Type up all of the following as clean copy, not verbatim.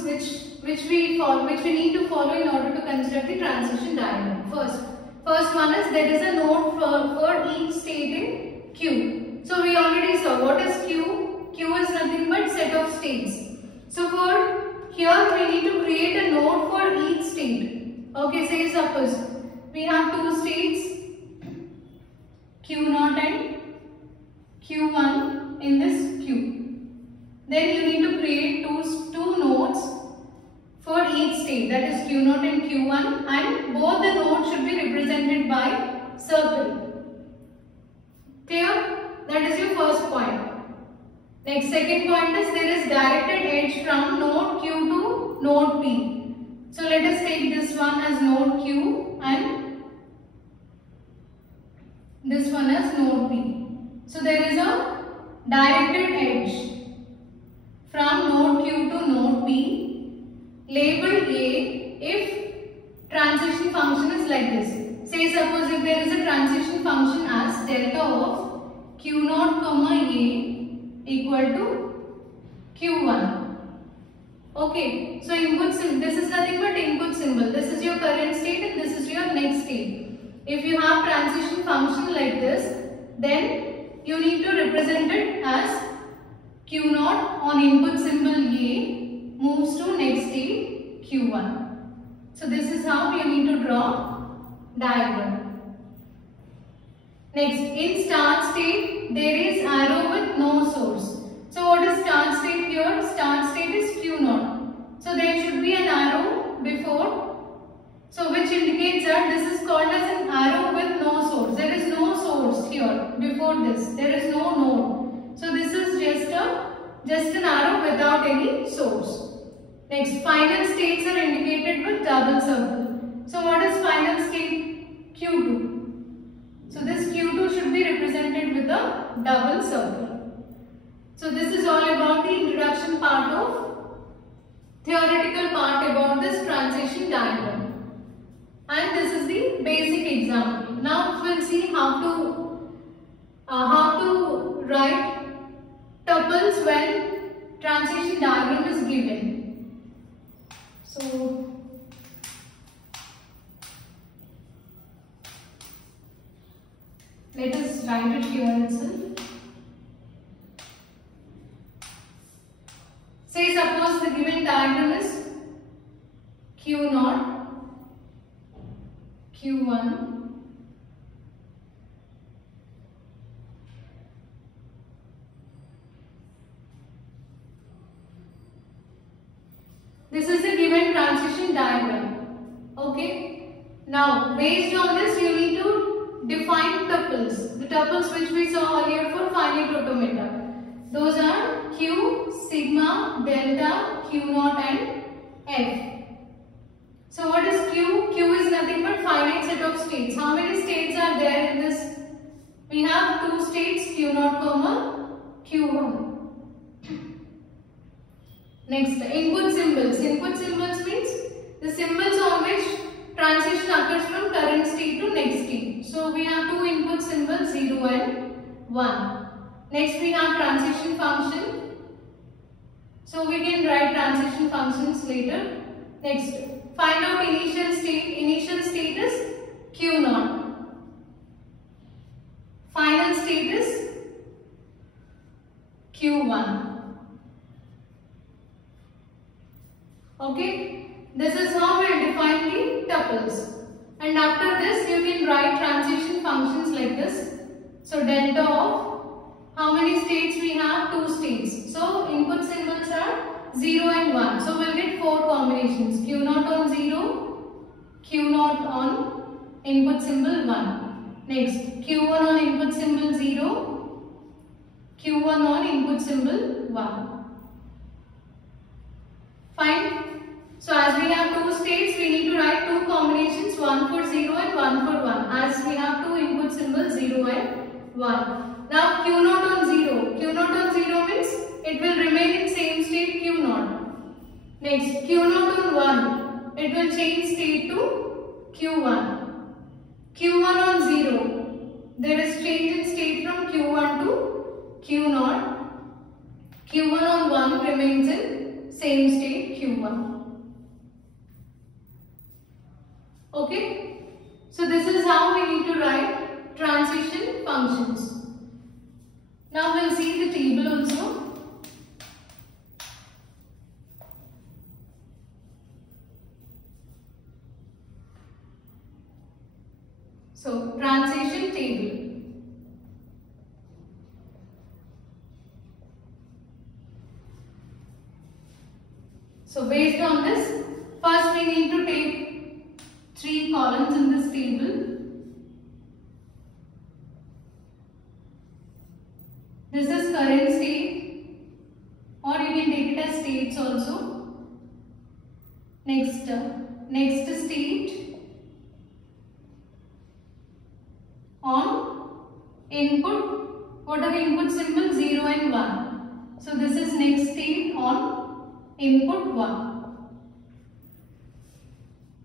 rules which we need to follow in order to construct the transition diagram. First one is there is a node for each state in Q. So we already saw what is Q. Q is nothing but set of states. So for here we need to create a node for each state. Okay, say suppose we have two states Q0 and Q1 in this Q. Then you need to create two nodes for each state, that is Q0 and Q1, and both the nodes should be represented by circle. Clear? That is your first point. Next, second point is there is directed edge from node Q to node P. So let us take this one as node Q and this one as node P. So there is a directed edge from node Q to node P labeled A if transition function is like this. Say suppose if there is a transition function as delta of Q0 comma A equal to Q1. Okay, so input symbol, this is nothing but input symbol. This is your current state and this is your next state. If you have transition function like this, then you need to represent it as Q0 on input symbol A moves to next state Q1. So this is how you need to draw diagram. Next, in start state, there is arrow with no source. So what is start state here? Start state is Q0. So there should be an arrow before, so which indicates that this is called as an arrow with no source. There is no source here before this. There is no node. So this is just an arrow without any source. Next, final states are indicated with double circle. So what is final state? Q2. So this Q2 should be represented with a double circle. So this is all about the introduction part of theoretical part about this transition diagram. And this is the basic example. Now we'll see how to write tuples when transition diagram is given. So let us write it here itself. Say suppose the given diagram is Q0, Q1, this is the given transition diagram. Okay. Now based on this you need to define tuples. The tuples which we saw earlier for finite automata. Those are Q, sigma, delta, Q0 and F. So what is Q? Q is nothing but finite set of states. How many states are there in this? We have two states Q0, Q1. Next, input symbols. Input symbols means the symbols on which transition occurs from current state to next state. So we have two input symbols 0 and 1. Next we have transition function. So we can write transition functions later. Next, find out initial state. Initial state is Q0. Final state is Q1. Okay. This is how we define the tuples. And after this you can write transition functions like this. So delta of how many states we have? Two states. So input symbols are 0 and 1. So we'll get 4 combinations. Q0 on 0, Q0 on input symbol 1. Next, Q1 on input symbol 0, Q1 on input symbol 1. Fine. So as we have two states, we need to write two combinations, one for 0 and one for 1, as we have two input symbols 0 and 1. Now Q0 on 0. Q0 on 0 means it will remain in same state Q0. Next, Q0 on 1. It will change state to Q1. Q1 on 0. There is change in state from Q1 to Q0. Q1 on 1 remains in same state Q1. Okay. So this is how we need to write transition functions. Now we'll see the table also. So transition table. So based on this, first we need to take 3 columns in this table. This is current state, or you can take it as states also. Next state on input. What are the input symbols? 0 and 1. So this is next state on input 1.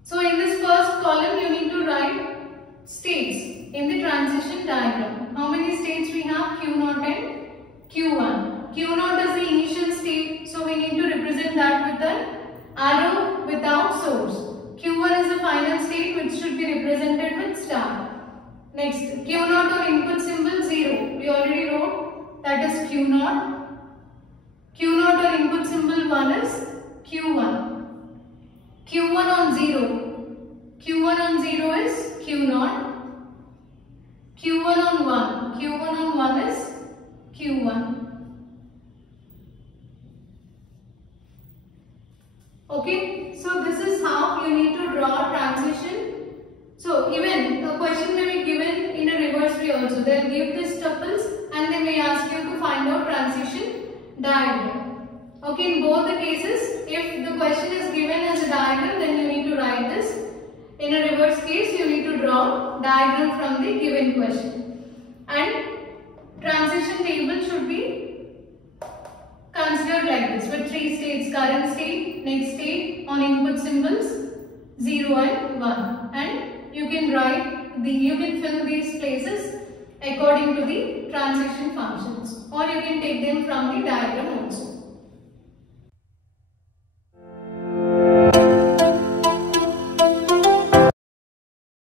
So in this first column you need to write states in the transition diagram. How many states we have? Q0 and Q1. Q0 is the initial state, so we need to represent that with an arrow without source. Q1 is the final state, which should be represented with star. Next, Q0 or input symbol 0. We already wrote, that is Q0. Q0 or input symbol 1 is Q1. Q1 on 0. Q1 on 0 is Q0. Q1 on 1. Q1 on 1 is Q1. Okay, so this is how you need to draw transition. So even the question may be given in a reverse way also. They will give these tuples and they may ask you to find out transition diagram. Okay, in both the cases, if the question is given as a diagram, then you need to write this. In a reverse case, you need to draw diagram from the given question. And transition table should be considered like this with 3 states: current state, next state on input symbols 0 and 1. And you can fill these places according to the transition functions, or you can take them from the diagram also.